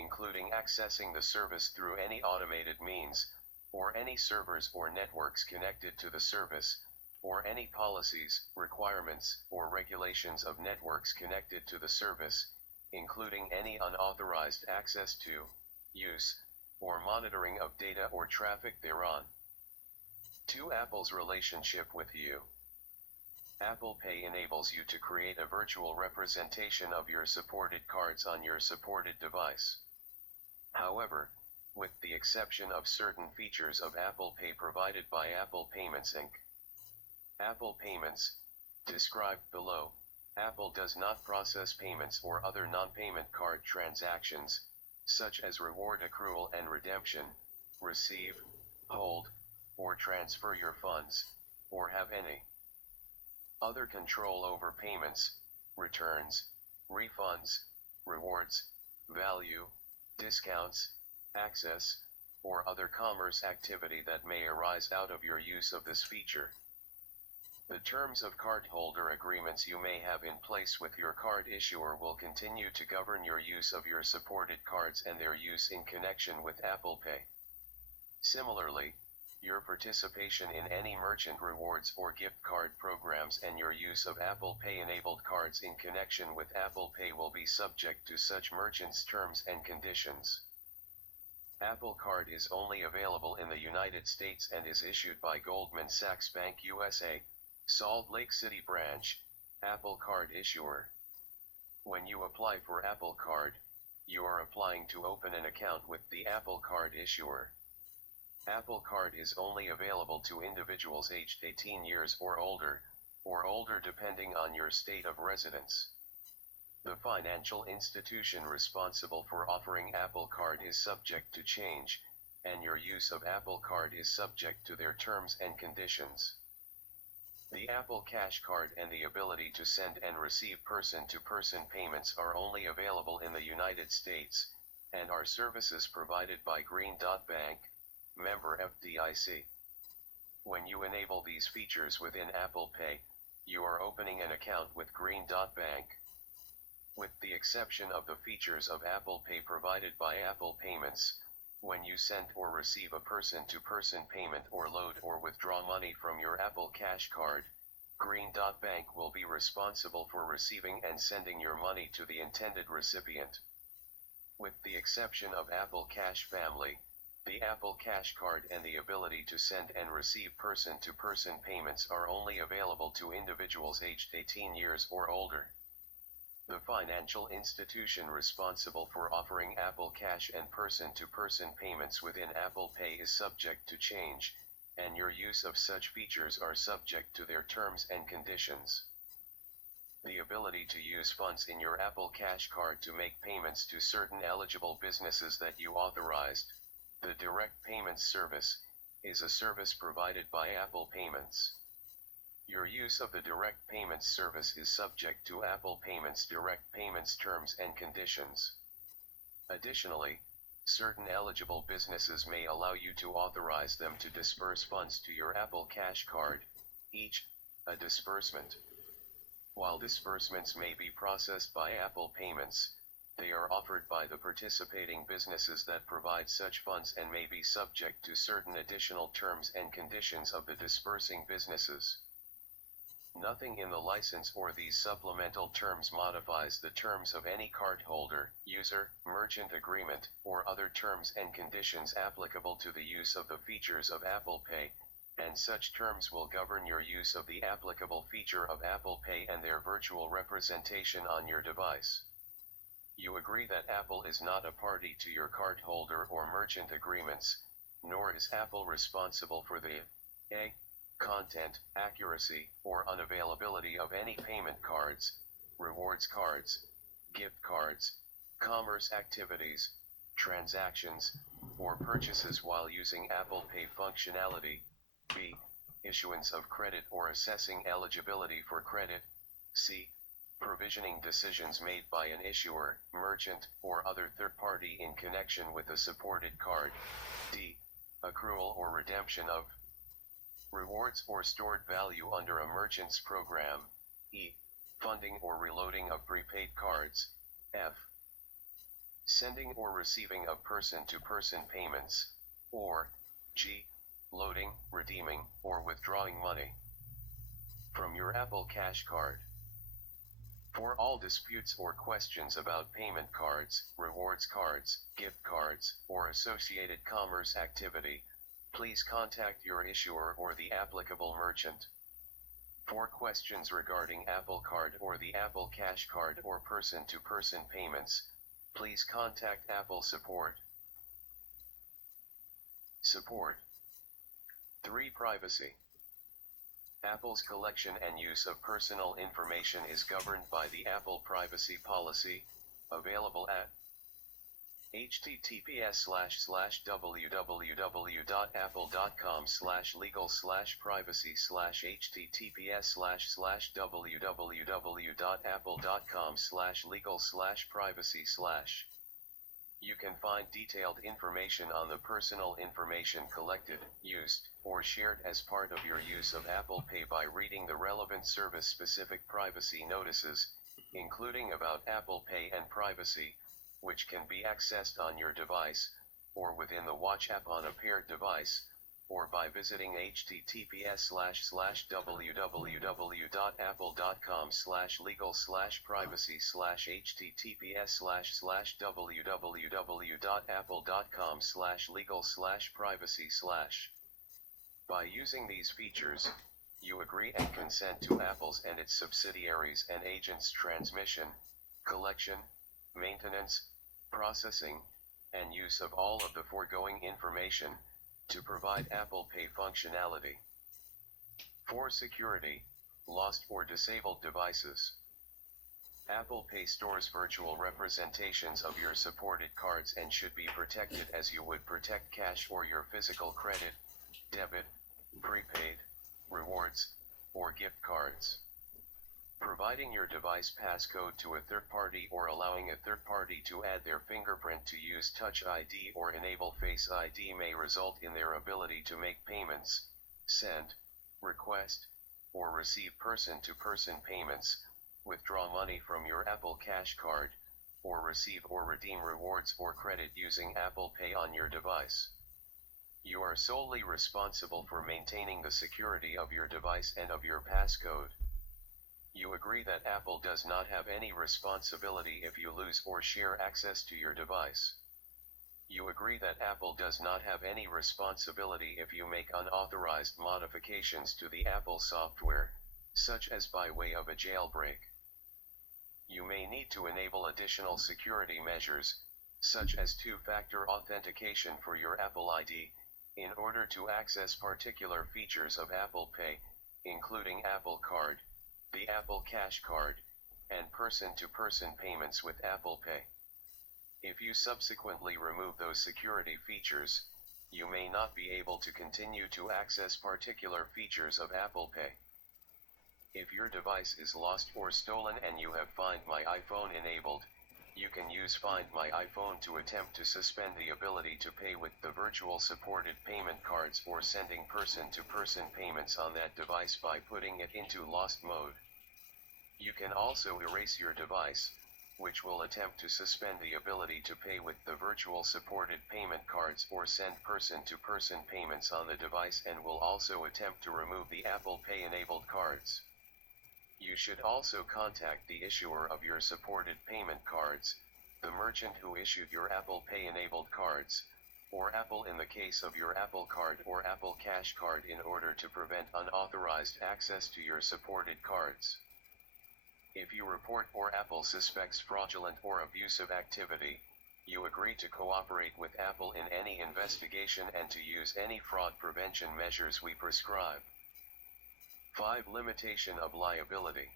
including accessing the service through any automated means, or any servers or networks connected to the service, or any policies, requirements, or regulations of networks connected to the service, including any unauthorized access to, use, or monitoring of data or traffic thereon. 2. Apple's relationship with you. Apple Pay enables you to create a virtual representation of your supported cards on your supported device. However, with the exception of certain features of Apple Pay provided by Apple Payments Inc. Apple Payments, described below, Apple does not process payments or other non-payment card transactions, such as reward accrual and redemption, receive, hold, or transfer your funds, or have any other control over payments, returns, refunds, rewards, value, discounts, access, or other commerce activity that may arise out of your use of this feature. The terms of cardholder agreements you may have in place with your card issuer will continue to govern your use of your supported cards and their use in connection with Apple Pay. Similarly, your participation in any merchant rewards or gift card programs and your use of Apple Pay-enabled cards in connection with Apple Pay will be subject to such merchants' terms and conditions. Apple Card is only available in the United States and is issued by Goldman Sachs Bank USA, Salt Lake City branch, Apple Card issuer. When you apply for Apple Card, you are applying to open an account with the Apple Card issuer. Apple Card is only available to individuals aged 18 years or older depending on your state of residence. The financial institution responsible for offering Apple Card is subject to change, and your use of Apple Card is subject to their terms and conditions. The Apple Cash Card and the ability to send and receive person-to-person payments are only available in the United States, and are services provided by Green Dot Bank, member FDIC. When you enable these features within Apple Pay, you are opening an account with Green Dot Bank. With the exception of the features of Apple Pay provided by Apple Payments, when you send or receive a person-to-person payment or load or withdraw money from your Apple Cash Card, Green Dot Bank will be responsible for receiving and sending your money to the intended recipient. With the exception of Apple Cash Family, the Apple Cash Card and the ability to send and receive person-to-person payments are only available to individuals aged 18 years or older. The financial institution responsible for offering Apple Cash and person-to-person payments within Apple Pay is subject to change, and your use of such features are subject to their terms and conditions. The ability to use funds in your Apple Cash Card to make payments to certain eligible businesses that you authorized, the Direct Payments Service, is a service provided by Apple Payments. Your use of the Direct Payments Service is subject to Apple Payments Direct Payments terms and conditions. Additionally, certain eligible businesses may allow you to authorize them to disperse funds to your Apple Cash Card, each, a disbursement. While disbursements may be processed by Apple Payments, they are offered by the participating businesses that provide such funds and may be subject to certain additional terms and conditions of the disbursing businesses. Nothing in the license or these supplemental terms modifies the terms of any cardholder, user, merchant agreement, or other terms and conditions applicable to the use of the features of Apple Pay, and such terms will govern your use of the applicable feature of Apple Pay and their virtual representation on your device. You agree that Apple is not a party to your cardholder or merchant agreements, nor is Apple responsible for the a. content, accuracy, or unavailability of any payment cards, rewards cards, gift cards, commerce activities, transactions, or purchases while using Apple Pay functionality. B. Issuance of credit or assessing eligibility for credit. C. Provisioning decisions made by an issuer, merchant, or other third party in connection with a supported card. D. Accrual or redemption of rewards or stored value under a merchant's program. E. Funding or reloading of prepaid cards. F. sending or receiving of person-to-person payments, or g. loading, redeeming, or withdrawing money from your Apple Cash card. For all disputes or questions about payment cards, rewards cards, gift cards, or associated commerce activity, please contact your issuer or the applicable merchant. For questions regarding Apple Card or the Apple Cash card or person-to-person payments, please contact Apple Support. Support. 3. Privacy. Apple's collection and use of personal information is governed by the Apple Privacy Policy, available at https://www.apple.com/legal/privacy/https://www.apple.com/legal/privacy/. You can find detailed information on the personal information collected, used, or shared as part of your use of Apple Pay by reading the relevant service-specific privacy notices, including about Apple Pay and privacy, which can be accessed on your device, or within the Watch app on a paired device, or by visiting https://www.apple.com/legal/privacy/https://www.apple.com/legal/privacy/. By using these features, you agree and consent to Apple's and its subsidiaries and agents' transmission, collection, maintenance, processing, and use of all of the foregoing information to provide Apple Pay functionality. For security, lost or disabled devices. Apple Pay stores virtual representations of your supported cards and should be protected as you would protect cash or your physical credit, debit, prepaid, rewards, or gift cards. Providing your device passcode to a third party or allowing a third party to add their fingerprint to use Touch ID or enable Face ID may result in their ability to make payments, send, request, or receive person-to-person payments, withdraw money from your Apple Cash card, or receive or redeem rewards or credit using Apple Pay on your device. You are solely responsible for maintaining the security of your device and of your passcode. You agree that Apple does not have any responsibility if you lose or share access to your device. You agree that Apple does not have any responsibility if you make unauthorized modifications to the Apple software, such as by way of a jailbreak. You may need to enable additional security measures, such as two-factor authentication for your Apple ID, in order to access particular features of Apple Pay, including Apple Card, the Apple Cash card, and person-to-person payments with Apple Pay. If you subsequently remove those security features, you may not be able to continue to access particular features of Apple Pay. If your device is lost or stolen and you have Find My iPhone enabled, you can use Find My iPhone to attempt to suspend the ability to pay with the virtual supported payment cards or sending person-to-person payments on that device by putting it into lost mode. You can also erase your device, which will attempt to suspend the ability to pay with the virtual supported payment cards or send person-to-person payments on the device and will also attempt to remove the Apple Pay enabled cards. You should also contact the issuer of your supported payment cards, the merchant who issued your Apple Pay enabled cards, or Apple in the case of your Apple Card or Apple Cash card in order to prevent unauthorized access to your supported cards. If you report or Apple suspects fraudulent or abusive activity, you agree to cooperate with Apple in any investigation and to use any fraud prevention measures we prescribe. 5. Limitation of liability.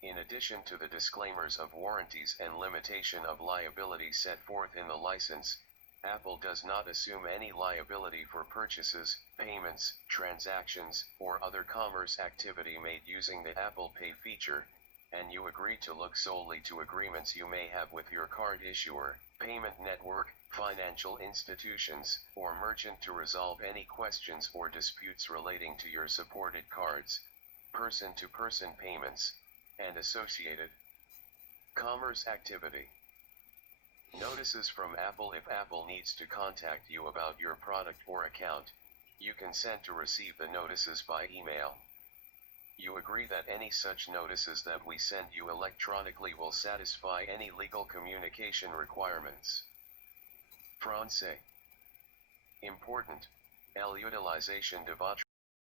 In addition to the disclaimers of warranties and limitation of liability set forth in the license, Apple does not assume any liability for purchases, payments, transactions, or other commerce activity made using the Apple Pay feature, and you agree to look solely to agreements you may have with your card issuer, payment network, financial institutions, or merchant to resolve any questions or disputes relating to your supported cards, person-to-person payments, and associated commerce activity. Notices from Apple. If Apple needs to contact you about your product or account, you consent to receive the notices by email. You agree that any such notices that we send you electronically will satisfy any legal communication requirements. Français. Important. L'utilisation de votre